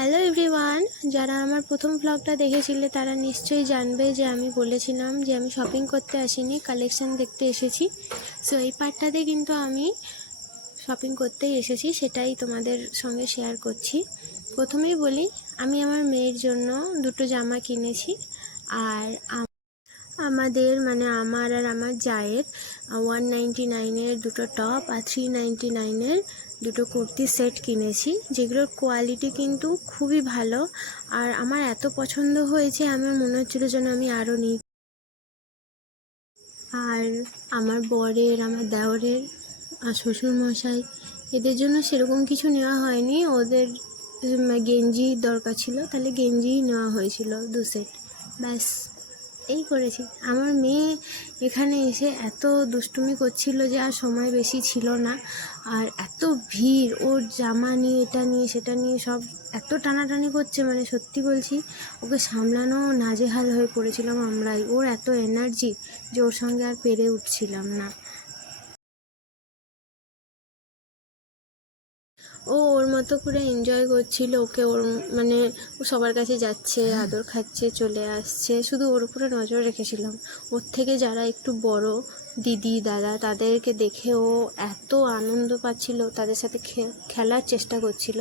Hello everyone, যারা আমার প্রথম ব্লগটা দেখেছিলে তারা নিশ্চয়ই জানবে যে আমি বলেছিলাম যে আমি শপিং করতে আসিনি, কালেকশন দেখতে এসেছি। সো এই পার্টটাতে কিন্তু আমি শপিং করতেই এসেছি, সেটাই তোমাদের সঙ্গে শেয়ার করছি। প্রথমেই বলি, আমি আমার মেয়ের জন্য দুটো জামা কিনেছি। আর আমাদের আমার আর আমার জায়ের 199-এর দুটো টপ আর 399-এর দুটো কুর্তি সেট কিনেছি, যেগুলোর কোয়ালিটি কিন্তু খুবই ভালো। আর আমার এত পছন্দ হয়েছে, আমার মনে হচ্ছিলো যেন আমি আরও নিই। আর আমার বরের, আমার দেওরের আর শ্বশুরমশাই, এদের জন্য সেরকম কিছু নেওয়া হয়নি। ওদের গেঞ্জি দরকার ছিল, তাহলে গেঞ্জিই নেওয়া হয়েছিল 2 সেট, ব্যাস এই করেছি। আমার মেয়ে এখানে এসে এত দুষ্টুমি করছিল যে আর সময় বেশি ছিল না। আর এত ভিড়, ওর জামা নিয়ে, এটা নিয়ে সেটা নিয়ে সব এত টানাটানি করছে, সত্যি বলছি, ওকে সামলানো নাজেহাল হয়ে পড়েছিলাম আমরাই। ওর এত এনার্জি যে ওর সঙ্গে আর পেরে উঠছিলাম না। ও ওর মতো করে এনজয় করছিল। ওকে ওর ও সবার কাছে যাচ্ছে, আদর খাচ্ছে, চলে আসছে, শুধু ওর উপরে নজর রেখেছিলাম। ওর থেকে যারা একটু বড়, দিদি দাদা, তাদেরকে দেখে ও এত আনন্দ পাচ্ছিল, তাদের সাথে খেলার চেষ্টা করছিল।